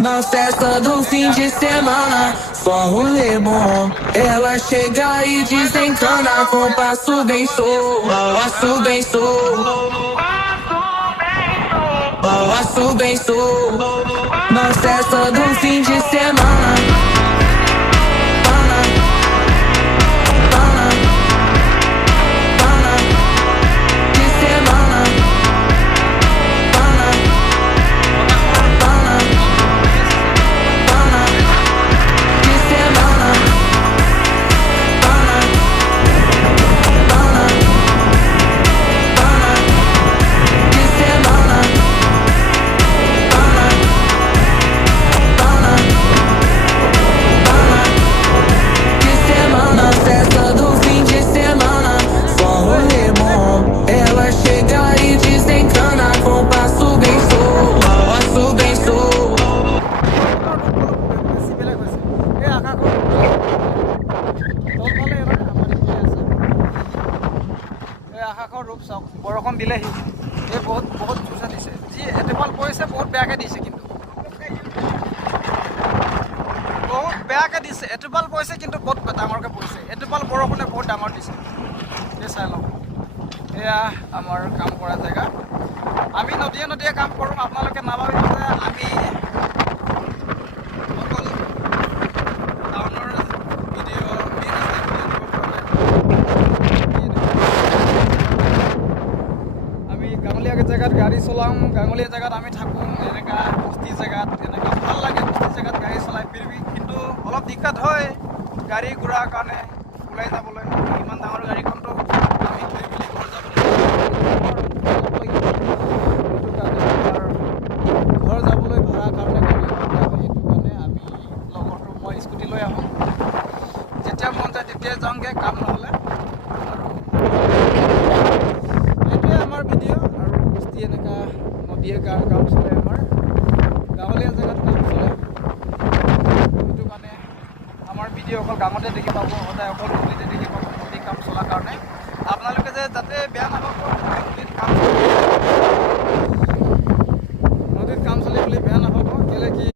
Na festa do fim de semana, só rolê bom. Ela chega e desencana com passo bem solto, passo bem solto, passo bem solto. Na festa do fim de semana. আকাশৰ ৰূপ চাওক, বৰষুণ দিলেহি এই বহুত জোৰছে দিছে, যি এটোপাল পৰিছে বহুত বেয়াকৈ দিছে, কিন্তু বহুত বেয়াকৈ দিছে। এটোপাল পৰিছে কিন্তু বহুত ডাঙৰকৈ পৰিছে, এটোপাল বৰষুণে বহুত ডাঙৰ দিছে। এই চাই লওক, এয়া আমাৰ কাম কৰা জেগা। আমি নদীয়ে নদীয়ে কাম কৰোঁ, আপোনালোকে নাভাবিব যে আমি অকল টাউনৰ ভিডিঅ' আমি গাঁৱলীয়া জেগাত গাড়ী চলাওঁ, গাঁৱলীয়া জেগাত আমি থাকোঁ, এনেকুৱা বস্তি জেগাত এনেকুৱা ভাল লাগে। বস্তি জেগাত গাড়ী চলাই ফিৰবি, কিন্তু অলপ দিগদাৰ হয় গাড়ী ঘূৰাৰ কাৰণে ওলাই যাবলৈ। ইমান ডাঙৰ গাড়ীখনটো আমি ঘূৰি মেলি ঘৰ যাবলৈ ভাড়াৰ কাৰণে গাড়ী অসুবিধা হয়। সেইটো কাৰণে আমি লগৰটো মই স্কুটি লৈ আহোঁ, যেতিয়া মন যায় তেতিয়াই যাওঁগৈ, কাম নহ'লে। এইটোৱে আমাৰ ভিডিঅ'। আৰু বস্তি এনেকুৱা নদীয়ে কাম চলে, আমাৰ গাঁৱলীয়া জেগাত কাম চলে। সেইটো কাৰণে আমাৰ ভিডিঅ' অকল গাঁৱতে দেখি পাব, সদায় অকল নদীতে দেখি পাব, নদী কাম চলাৰ কাৰণে। আপোনালোকে যে যাতে বেয়া নাপাব,